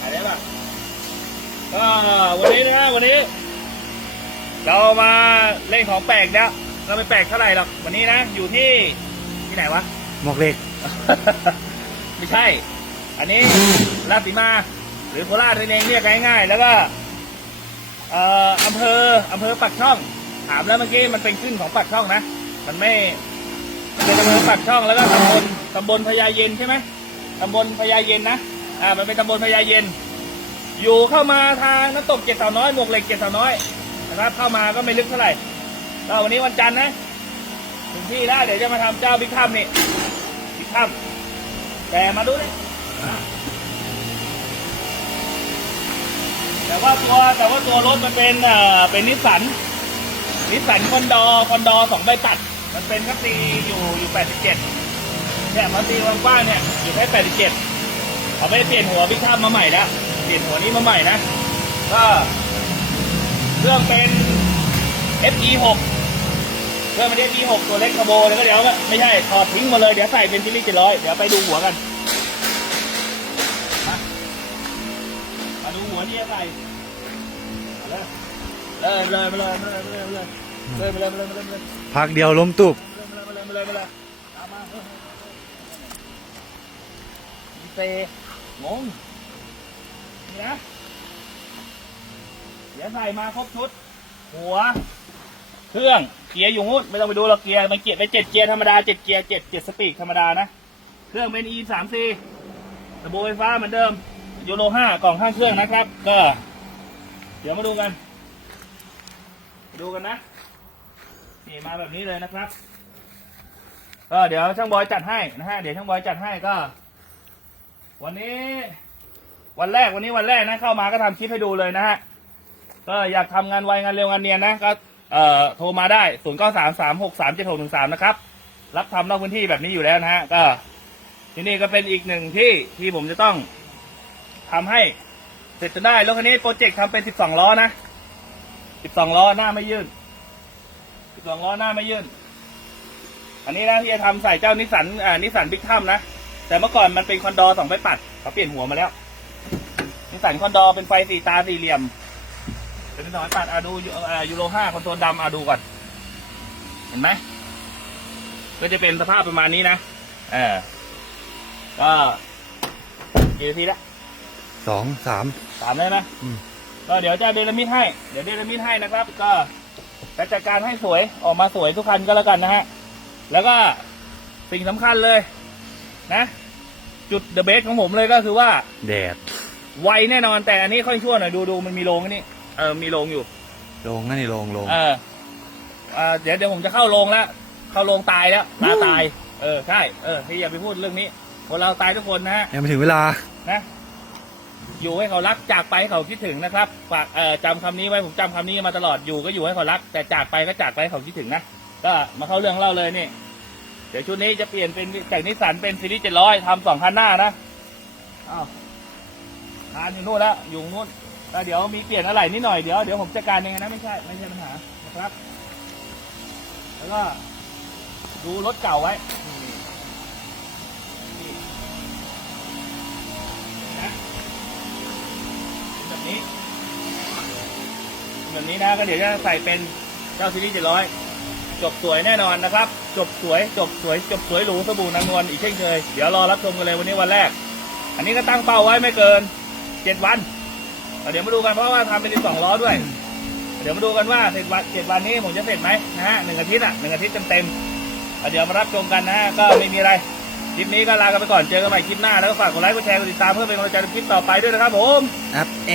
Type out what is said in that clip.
ถ่ายได้ปะก็วันนี้นะวันนี้ เรามาเล่นของแปลกแล้วเราไม่แปลกเท่าไหร่หรอกวันนี้นะอยู่ที่ที่ไหนวะหมวกเหล็ก ไม่ใช่ อันนี้ราชสีมา หรือโคราชนั่นเองเรียกง่ายๆแล้วก็เอ่ออำเภออำเภอปากช่อง ถามแล้วเมื่อกี้มันเป็นขึ้นของปากช่องนะ มันไม่มันเป็นอำเภอปากช่องแล้วก็ตำบลตำบลพญาเย็นใช่ไหมตำบลพญาเย็นนะ อ่ามันเป็นตำบลพญาเย็น อยู่เข้ามาทางน้ำตกเจ็ดสาวน้อยหมวกเหล็กเจ็ดสาวน้อยนะครับเข้ามาก็ไม่ลึกเท่าไหร่ก็วันนี้วันจันทร์นะถึงที่แล้วเดี๋ยวจะมาทำเจ้าบิ๊กคัมนี่บิ๊กคัมแต่มาดูนี่แต่ว่าตัวแต่ว่าตัวรถมันเป็นเอ่อเป็นนิสสันนิสสันคอนดอคอนดอสองใบตัด มันเป็นคัสซีอยู่อยู่แปดสิบเจ็ดเนี่ยคัสซีกว้างๆเนี่ยอยู่แค่แปดสิบเจ็ด เอาไปเปลี่ยนหัวบิ๊กคัมมาใหม่แล้วเปลี่ยนหัวนี้มาใหม่นะก็เครื่องเป็น FE 6 เครื่องมันได้ FE 6 ตัวเล็กขโบแล้วก็เดี๋ยวไม่ใช่ถอดทิ้งหมาเลยเดี๋ยวใส่เป็นซีรีเจ็ดร้อยเดี๋ยวไปดูหัวกันมามาดูหัวที่จะใส่เอาเลยเลยเลยเลยเลยเลยเลยเลยเลยเลยเลยเลยพักเดียวล้มตุบเลยเลยเลยเลยมาเออ ดีเซงงนี่นะเดี๋ยวใส่มาครบชุด หัว เครื่องเกียร์อยู่งู้นไม่ต้องไปดูหรอกเกียร์มันเกียร์เป็นเจ็ดเกียร์ธรรมดาเจ็ดเกียร์เจ็ดเจ็ดสปีดธรรมดานะ เครื่องเป็น e สาม c ระบบไฟฟ้าเหมือนเดิมยูโรห้ากล่องข้างเครื่องนะครับ ก็ เดี๋ยวมาดูกันดูกันนะนี่มาแบบนี้เลยนะครับก็เดี๋ยวช่างบอยจัดให้นะฮะเดี๋ยวช่างบอยจัดให้ก็ วันนี้ วันแรกวันนี้วันแรกนะเข้ามาก็ทำคลิปให้ดูเลยนะฮะก็อยากทำงานไวงานเร็วงานเนียนนะก็เอ่อโทรมาได้ศูนย์เก้าสามสามหกสามเจ็ดหกหนึ่งสามนะครับ รับทำนอกพื้นที่แบบนี้อยู่แล้วนะฮะก็ที่นี่ก็เป็นอีกหนึ่งที่ที่ผมจะต้องทำให้เสร็จจะได้รถคันนี้โปรเจกต์ทำเป็นสิบสองล้อนะสิบสองล้อหน้าไม่ยื่นสิบสองล้อหน้าไม่ยื่นอันนี้นะที่จะทำใส่เจ้านิสันอ่านิสสันบิ๊กทัมนะ แต่เมื่อก่อนมันเป็นคอนดอร์สองใบปัดเขาเปลี่ยนหัวมาแล้วนิสสันคอนดอร์เป็นไฟสีตาสี่เหลี่ยม เป็นสองใบปัดอะดูยูอ่ายูโรห้าคอนโซลดำอะดูก่อน เห็นไหมก็จะเป็นสภาพประมาณนี้นะเออก็กี่นาทีละสองสามสามเลยนะอืมก็เดี๋ยวจะเดลมิดให้ เดี๋ยวเดลมิดให้นะครับ ก็จะจัดการให้สวยออกมาสวยทุกคันก็แล้วกันนะฮะ แล้วก็สิ่งสำคัญเลย นะ จุดเดอะเบสของผมเลยก็คือว่า แดดไวแน่นอนแต่อันนี้ค่อยชั่วหน่อยดูดูมันมีโรงอันนี้เออมีโรงอยู่ ลงนั่นนี่ลงลงเออเอ่อเดี๋ยวเดี๋ยวผมจะเข้าโรงแล้ว เข้าโรงตายแล้วตาตาย เออใช่เออพี่อย่าไปพูดเรื่องนี้คนเราตายทุกคนนะฮะ ยังไม่ถึงเวลา นะ อยู่ให้เขารักจากไปให้เขาคิดถึงนะครับฝากเอ่อจำคำนี้ไว้ผมจำคำนี้มาตลอดอยู่ก็อยู่ให้เขารัก แต่จากไปก็จากไปให้เขาคิดถึงนะก็มาเข้าเรื่องเล่าเลยนี่ เดี๋ยวชุดนี้จะเปลี่ยนเป็นจากนิสสันเป็นซีรีส์เจ็ดร้อยทำสองคันหน้านะอ้าวทานอยู่นู่นแล้วอยู่นู่นแล้วเดี๋ยวมีเปลี่ยนอะไรนิดหน่อยเดี๋ยวเดี๋ยวผมจัดการเองนะไม่ใช่ไม่ใช่ปัญหานะครับ แล้วก็ดูรถเก่าไว้แบบนี้ แบบนี้นะก็เดี๋ยวจะใส่เป็นเจ้าซีรีส์เจ็ดร้อย จบสวยแน่นอนนะครับ จบสวย จบสวย จบสวยหรูสบู่นางนวลอีกเช่นเคย เดี๋ยวรอรับชมกันเลยวันนี้วันแรก อันนี้ก็ตั้งเป้าไว้ไม่เกินเจ็ดวัน เดี๋ยวมาดูกันเพราะว่าทำเป็นสองล้อด้วย เดี๋ยวมาดูกันว่าเสร็จวันเจ็ดวันนี้ผมจะเสร็จไหมนะฮะหนึ่งอาทิตย์อะหนึ่งอาทิตย์เต็มๆเดี๋ยวมารับชมกันนะฮะก็ไม่มีอะไรคลิปนี้ก็ลากันไปก่อนเจอกันใหม่คลิปหน้าแล้วก็ฝากกดไลค์กดแชร์กดติดตามเพื่อเป็นกำลังใจในคลิปต่อไปด้วยนะครับผมอัพแอ